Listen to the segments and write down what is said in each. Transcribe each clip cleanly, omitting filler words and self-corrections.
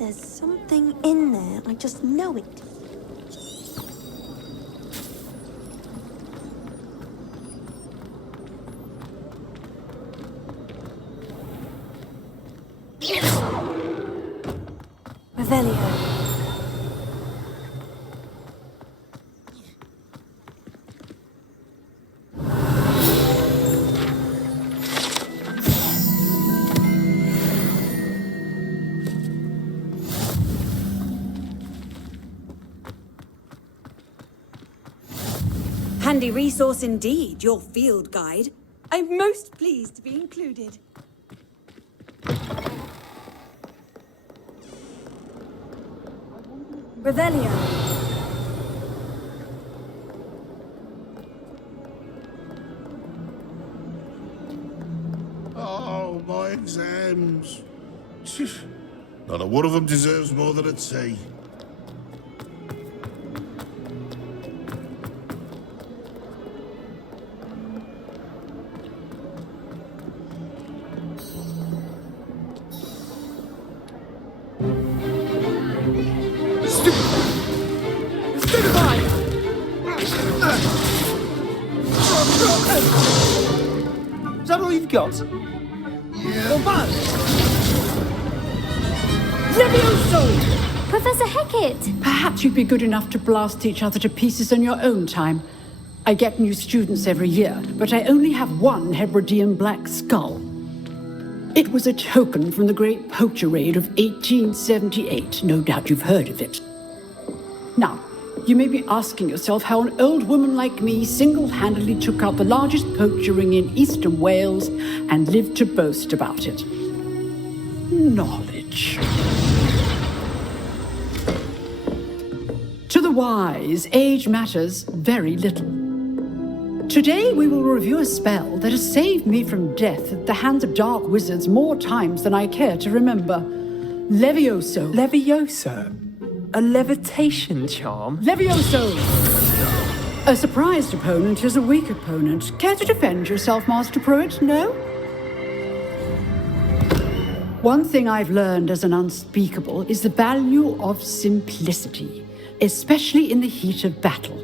There's something in there. I just know it. Revelio. Handy resource indeed, your field guide. I'm most pleased to be included. Revelio. Oh, my exams. Not a one of them deserves more than a T. Is that all you've got? Yeah. Levioso! Professor Hecat! Perhaps you'd be good enough to blast each other to pieces in your own time. I get new students every year, but I only have one Hebridean black skull. It was a token from the Great Poacher Raid of 1878. No doubt you've heard of it. Now, you may be asking yourself how an old woman like me single-handedly took out the largest poacher ring in eastern Wales and lived to boast about it. Knowledge. To the wise, age matters very little. Today we will review a spell that has saved me from death at the hands of dark wizards more times than I care to remember. Levioso. Levioso? A levitation charm? Levioso! A surprised opponent is a weak opponent. Care to defend yourself, Master Pruitt? No? One thing I've learned as an unspeakable is the value of simplicity, especially in the heat of battle.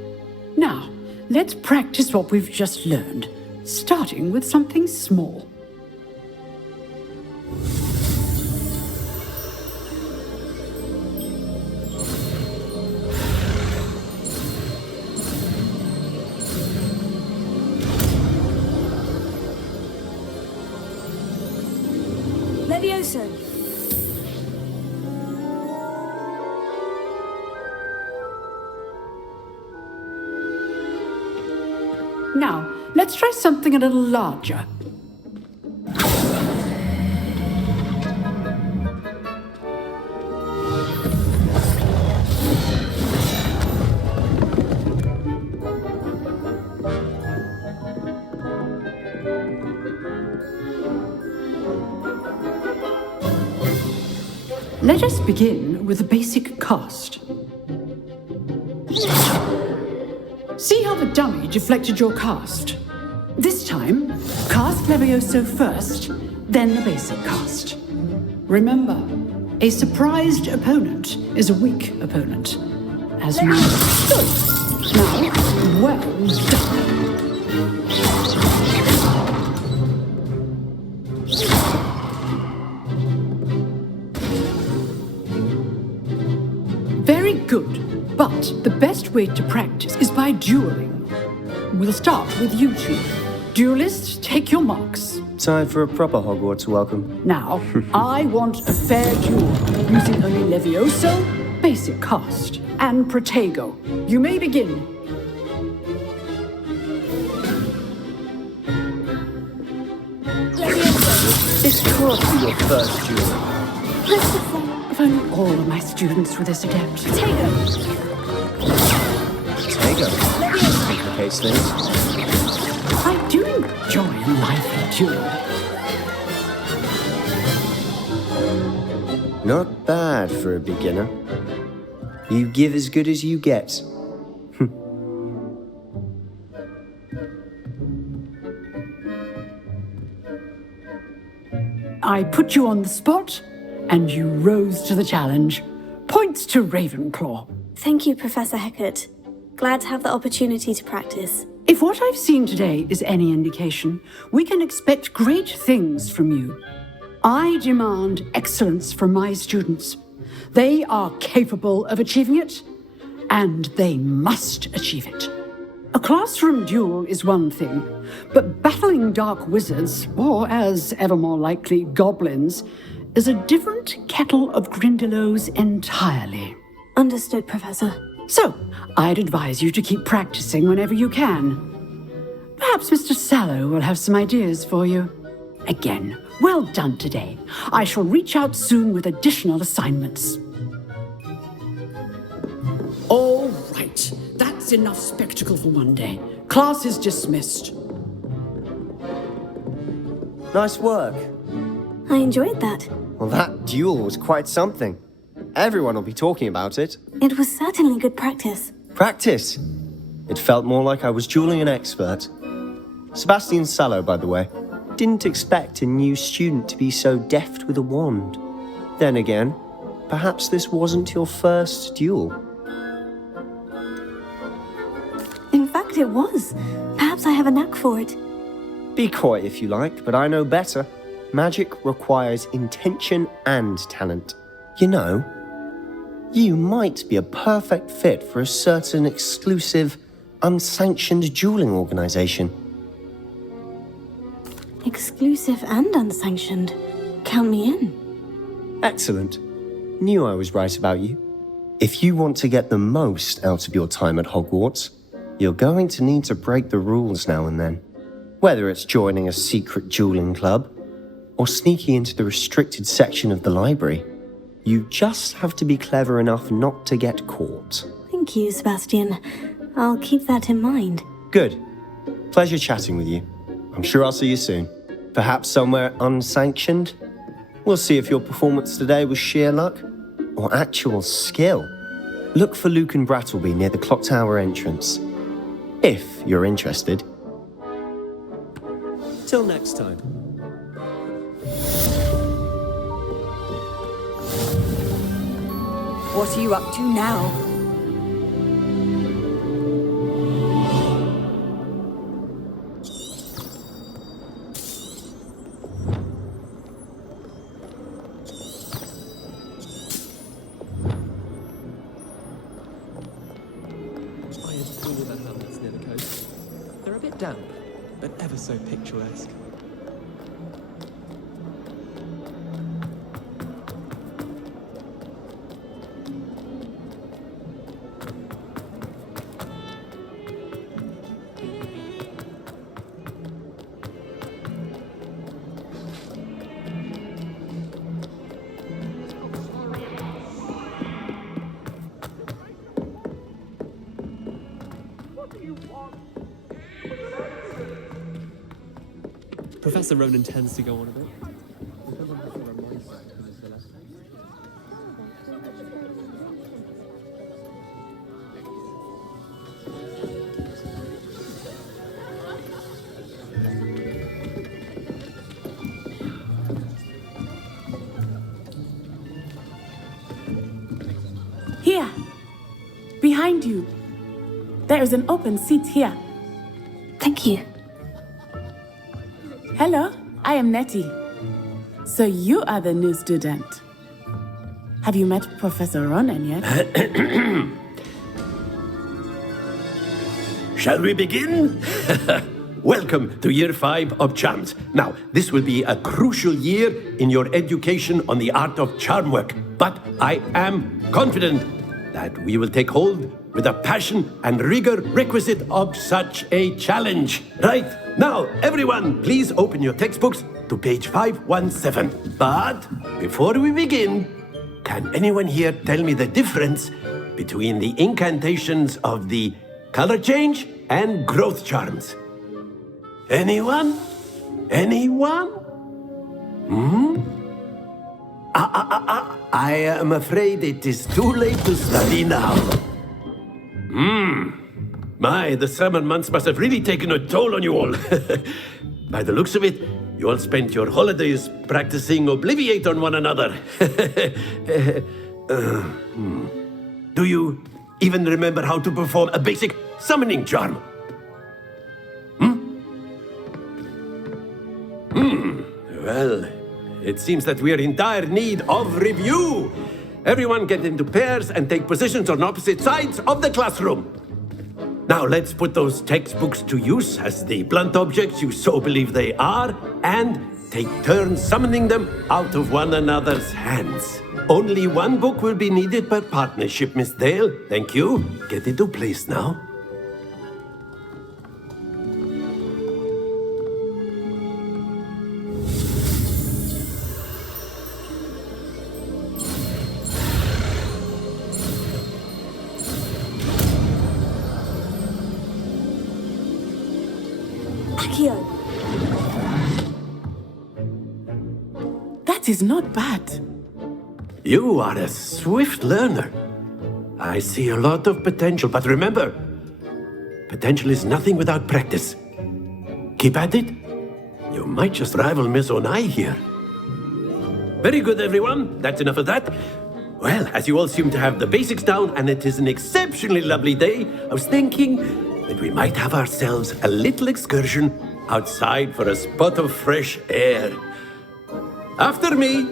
Now, let's practice what we've just learned, starting with something small. Levioso. Now, let's try something a little larger. Let us begin with the basic cast. See how the dummy deflected your cast? This time, cast Levioso first, then the basic cast. Remember, a surprised opponent is a weak opponent. As now, good. Now, well done. Very good, but the best way to practice is by dueling. We'll start with you two. Duelists, take your marks. Time for a proper Hogwarts welcome. Now, I want a fair duel, using only Levioso, basic cast, and Protego. You may begin. This could be your first duel. If only all of my students were this adept. Tego. Complicates things. I do enjoy a lively duel. Not bad for a beginner. You give as good as you get. I put you on the spot. and you rose to the challenge. Points to Ravenclaw. Thank you, Professor Hecat. Glad to have the opportunity to practice. If what I've seen today is any indication, we can expect great things from you. I demand excellence from my students. They are capable of achieving it, and they must achieve it. A classroom duel is one thing, but battling dark wizards, or as ever more likely, goblins, is a different kettle of Grindylows entirely. Understood, Professor. So, I'd advise you to keep practicing whenever you can. Perhaps Mr. Sallow will have some ideas for you. Again, well done today. I shall reach out soon with additional assignments. All right. That's enough spectacle for one day. Class is dismissed. Nice work. I enjoyed that. Well, that duel was quite something. Everyone will be talking about it. It was certainly good practice. Practice? It felt more like I was dueling an expert. Sebastian Sallow, by the way. Didn't expect a new student to be so deft with a wand. Then again, perhaps this wasn't your first duel. In fact, it was. Perhaps I have a knack for it. Be coy if you like, but I know better. Magic requires intention and talent. You know, you might be a perfect fit for a certain exclusive, unsanctioned dueling organization. Exclusive and unsanctioned. Count me in. Excellent. Knew I was right about you. If you want to get the most out of your time at Hogwarts, you're going to need to break the rules now and then. Whether it's joining a secret dueling club, or sneaking into the restricted section of the library, you just have to be clever enough not to get caught. Thank you, Sebastian. I'll keep that in mind. Good. Pleasure chatting with you. I'm sure I'll see you soon. Perhaps somewhere unsanctioned? We'll see if your performance today was sheer luck or actual skill. Look for Luke and Brattleby near the clock tower entrance, if you're interested. Till next time. What are you up to now? I adore the hamlets near the coast. They're a bit damp, but ever so picturesque. Professor Ronan tends to go on a bit. Here, behind you. There is an open seat here. Thank you. Hello, I am Nettie. So you are the new student. Have you met Professor Ronan yet? Shall we begin? Welcome to Year 5 of Charms. Now, this will be a crucial year in your education on the art of charm work, but I am confident that we will take hold with the passion and rigor requisite of such a challenge. Right, now, everyone, please open your textbooks to page 517. But before we begin, can anyone here tell me the difference between the incantations of the color change and growth charms? Anyone? Anyone? I am afraid it is too late to study now. My, the summer months must have really taken a toll on you all. By the looks of it, You all spent your holidays practicing Obliviate on one another. Do you even remember how to perform a basic summoning charm? Well, it seems that we are in dire need of review. Everyone get into pairs and take positions on opposite sides of the classroom. Now let's put those textbooks to use as the blunt objects you so believe they are, and take turns summoning them out of one another's hands. Only one book will be needed per partnership, Miss Dale. Thank you. Get into place now. Accio. That is not bad. You are a swift learner. I see a lot of potential, but remember, potential is nothing without practice. Keep at it. You might just rival Miss Onai here. Very good, everyone. That's enough of that. Well, as you all seem to have the basics down, and it is an exceptionally lovely day, I was thinking that we might have ourselves a little excursion outside for a spot of fresh air. After me.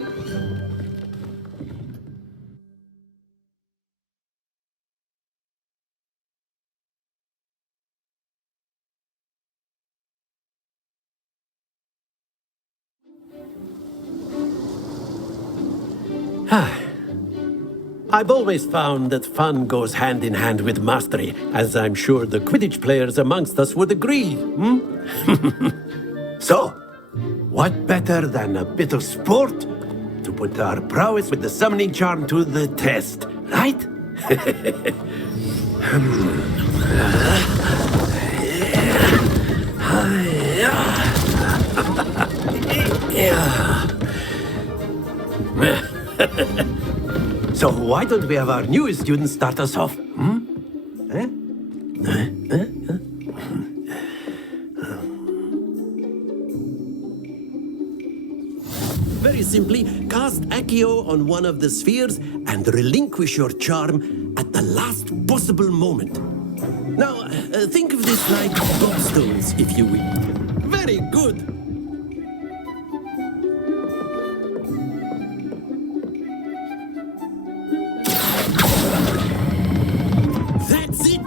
I've always found that fun goes hand in hand with mastery, as I'm sure the Quidditch players amongst us would agree. So, what better than a bit of sport to put our prowess with the summoning charm to the test, right? So why don't we have our newest student start us off? Very simply, cast Accio on one of the spheres and relinquish your charm at the last possible moment. Now, think of this like gobstones, if you will. Very good. That's it!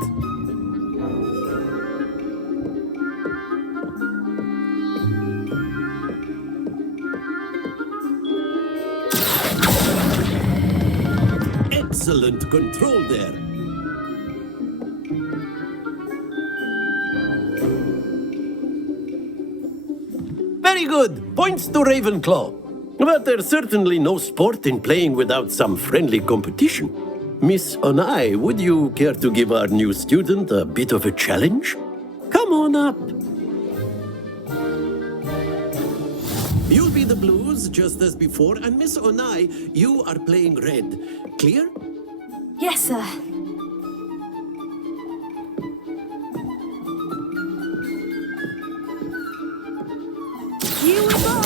Excellent control there. Very good. Points to Ravenclaw. But there's certainly no sport in playing without some friendly competition. Miss Onai, would you care to give our new student a bit of a challenge? Come on up. You'll be the blues, just as before, and Miss Onai, you are playing red. Clear? Yes, sir. You were wrong.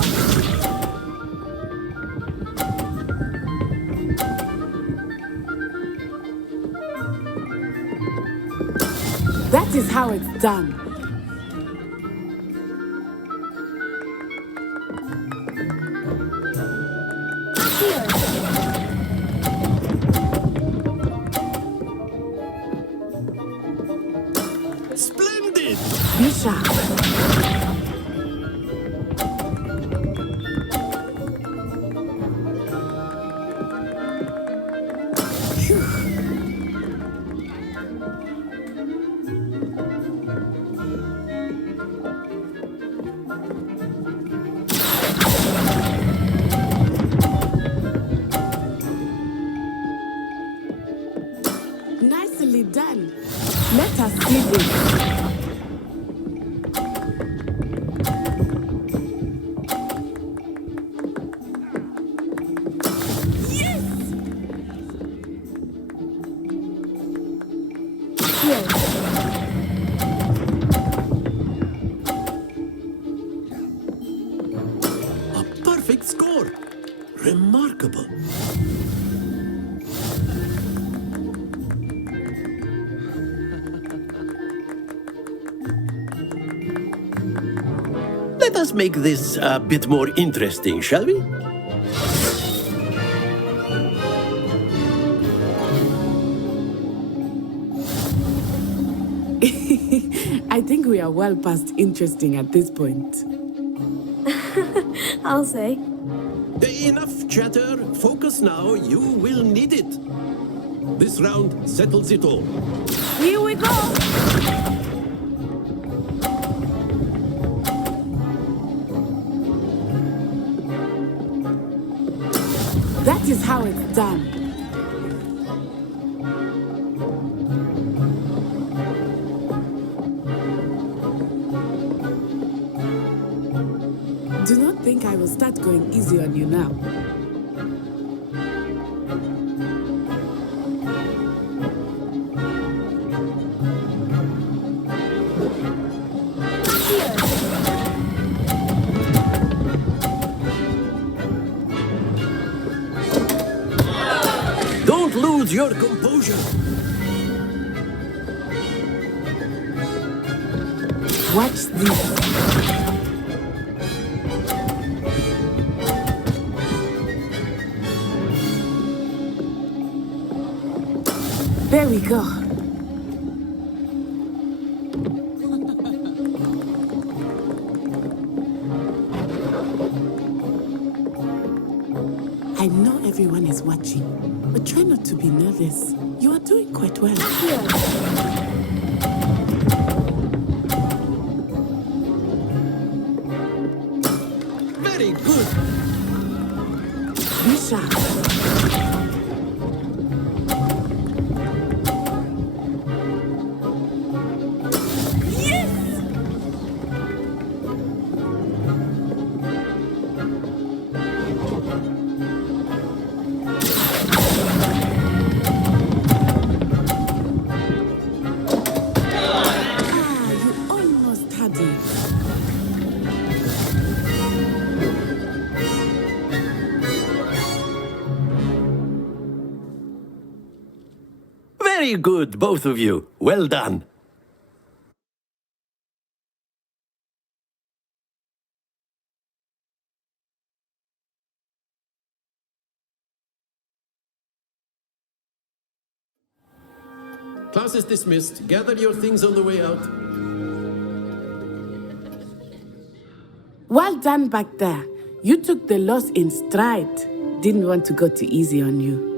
That is how it's done. Splendid! Be sharp. Nicely done. Let us see this. Remarkable. Let us make this a bit more interesting, shall we? I think we are well past interesting at this point. I'll say. Enough chatter. Focus now. You will need it. This round settles it all. Here we go! That is how it's done. Do not think I will start going easy on you now. Don't lose your composure. Watch this. There we go. I know everyone is watching, but try not to be nervous. You are doing quite well. Very good. Be sharp. Very good, both of you. Well done. Class is dismissed. Gather your things on the way out. Well done back there. You took the loss in stride. Didn't want to go too easy on you.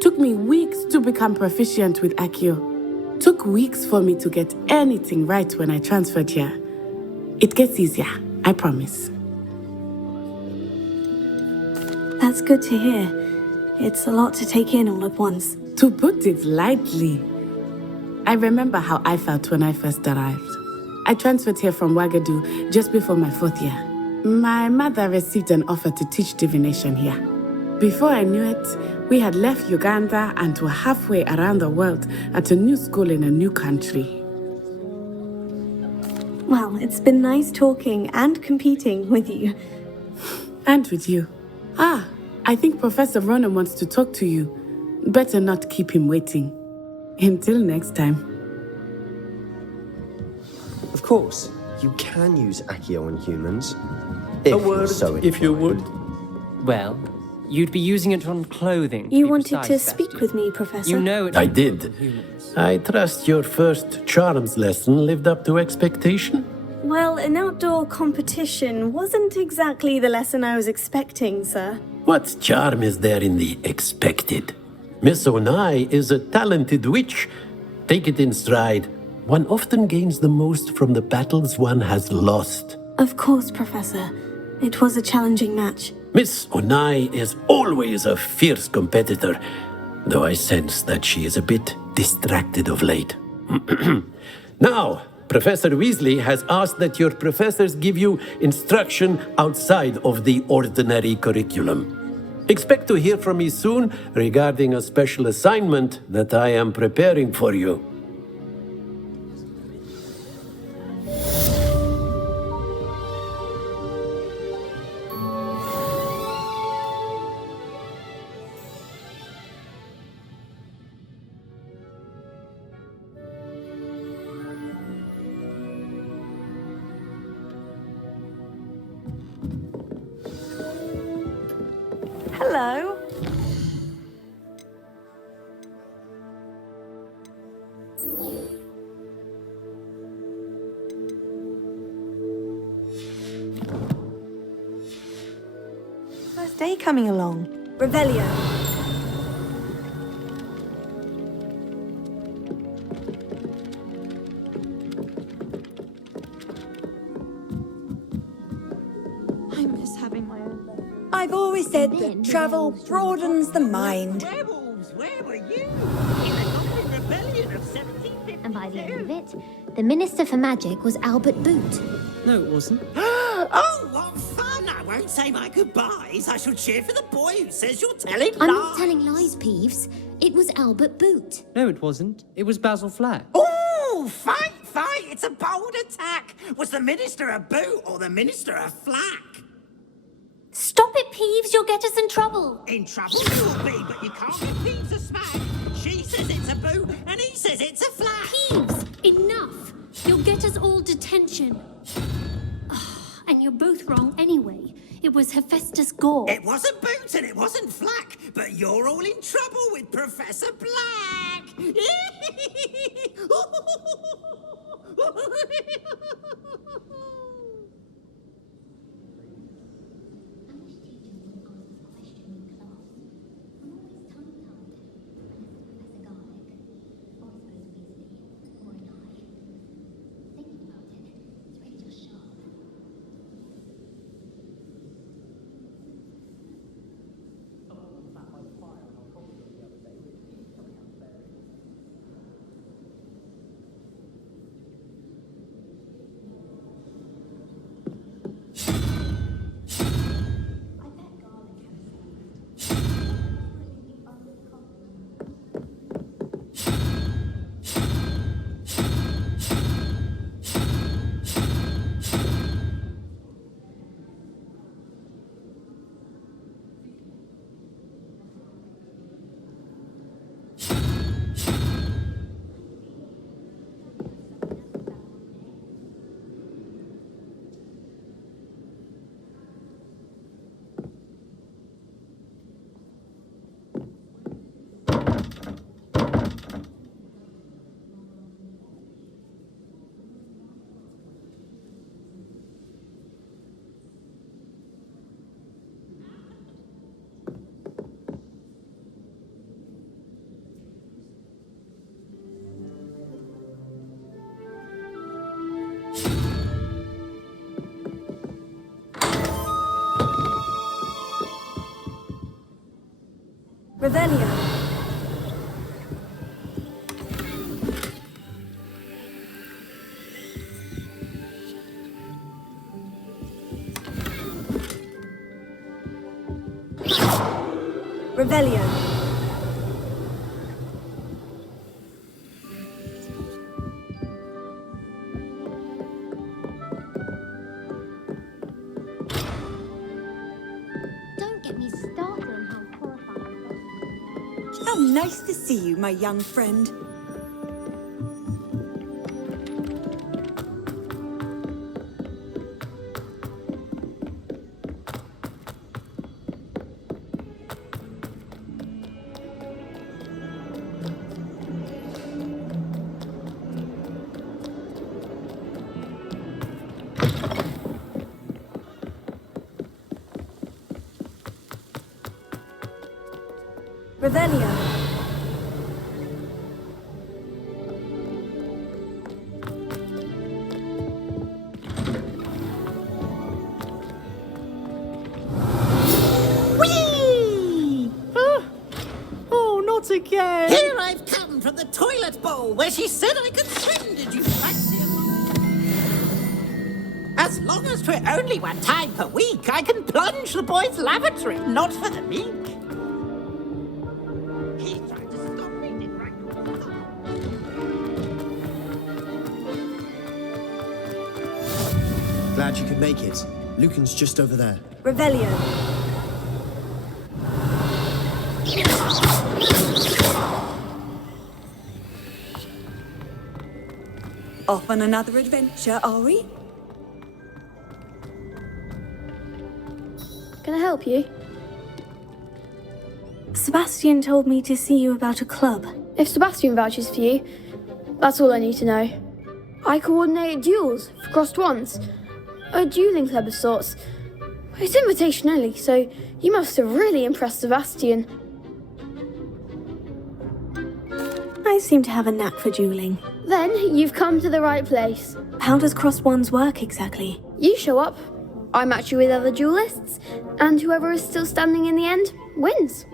Took me weeks to become proficient with Accio. Took weeks for me to get anything right when I transferred here. It gets easier, I promise. That's good to hear. It's a lot to take in all at once. To put it lightly, I remember how I felt when I first arrived. I transferred here from Ouagadougou just before my 4th year. My mother received an offer to teach divination here. Before I knew it, we had left Uganda and were halfway around the world at a new school in a new country. Well, it's been nice talking and competing with you. And with you. Ah, I think Professor Ronan wants to talk to you. Better not keep him waiting. Until next time. Of course, you can use Accio on humans. If A word, if you would. Well, you'd be using it on clothing. You wanted to speak with me, Professor? You know it. I did. I trust your first charms lesson lived up to expectation. Well, an outdoor competition wasn't exactly the lesson I was expecting, sir. What charm is there in the expected? Miss Onai is a talented witch. Take it in stride. One often gains the most from the battles one has lost. Of course, Professor. It was a challenging match. Miss Onai is always a fierce competitor, though I sense that she is a bit distracted of late. Now, Professor Weasley has asked that your professors give you instruction outside of the ordinary curriculum. Expect to hear from me soon regarding a special assignment that I am preparing for you. coming along. Revelio. I miss having my own bedroom. I've always said that travel broadens the mind. Werewolves, where were you? In the Goblin Rebellion of 1752. And by the end of it, the Minister for Magic was Albert Boot. No, it wasn't. Oh, what fun! I won't say my goodbyes. I shall cheer for the boy who says you're telling lies. I'm not telling lies, Peeves. It was Albert Boot. No, it wasn't. It was Basil Flack. Oh, fight! It's a bold attack. Was the Minister a boot or the Minister a flack? Stop it, Peeves. You'll get us in trouble. In trouble you'll be, but you can't get Peeves a smack. She says it's a boot and he says it's a flack. Peeves, enough. You'll get us all detention. And you're both wrong anyway. It was Hephaestus Gore. It wasn't Boot and it wasn't Flack, but you're all in trouble with Professor Black. Revelio. Revelio. Don't get me started on how horrifying. How nice to see you, my young friend. Revelio. Whee! Oh, not again! Here I've come from the toilet bowl where she said I could swim. Did you fancy it? As long as we're only one time per week, I can plunge the boys' lavatory, not for the meek. He tried to stop me, didn't I? Glad you could make it. Lucan's just over there. Revelio. Off on another adventure, are we? Can I help you? Sebastian told me to see you about a club. If Sebastian vouches for you, that's all I need to know. I coordinate duels for crossed wands. A dueling club of sorts, It's invitation only, so you must have really impressed Sebastian. I seem to have a knack for dueling. Then you've come to the right place. How does cross wands work exactly? You show up, I match you with other duelists, and whoever is still standing in the end wins.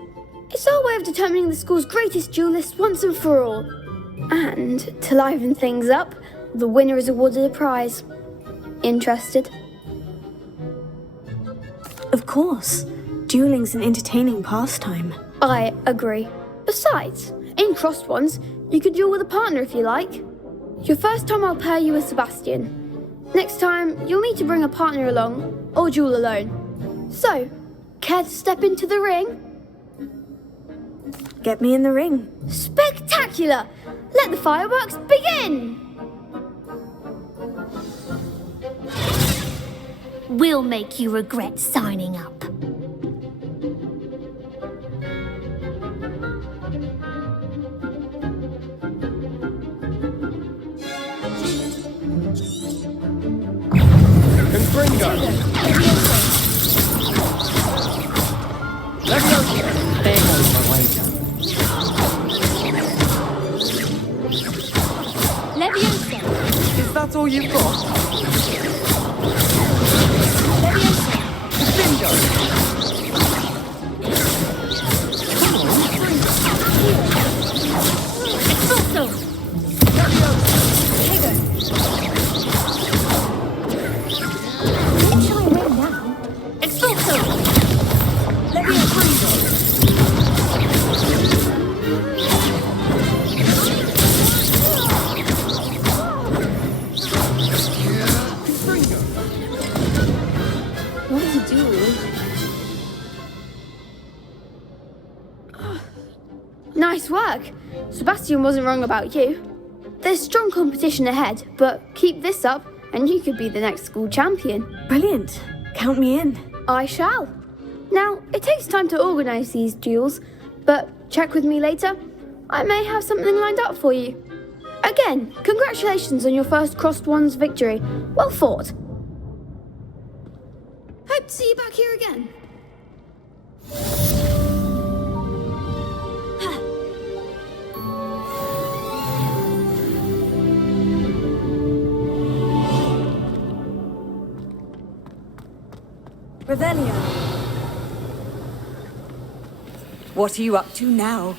It's our way of determining the school's greatest duelist once and for all. And to liven things up, the winner is awarded a prize. Interested? Of course. Dueling's an entertaining pastime. I agree. Besides, in crossed ones, you could duel with a partner if you like. Your first time I'll pair you with Sebastian. Next time, you'll need to bring a partner along, or duel alone. So, care to step into the ring? Get me in the ring. Spectacular! Let the fireworks begin! We'll make you regret signing up. Confringo! There goes my wager. Leviosa! Is that all you've got? Leviosa! Confringo! Expulso! Shall I win now? Expulso! What are you doing? Nice work. Sebastian wasn't wrong about you. There's strong competition ahead, but keep this up and you could be the next school champion. Brilliant. Count me in. I shall. Now, it takes time to organise these duels, but check with me later. I may have something lined up for you. Again, congratulations on your first Crossed Wands victory. Well fought. Hope to see you back here again. Revelio. What are you up to now?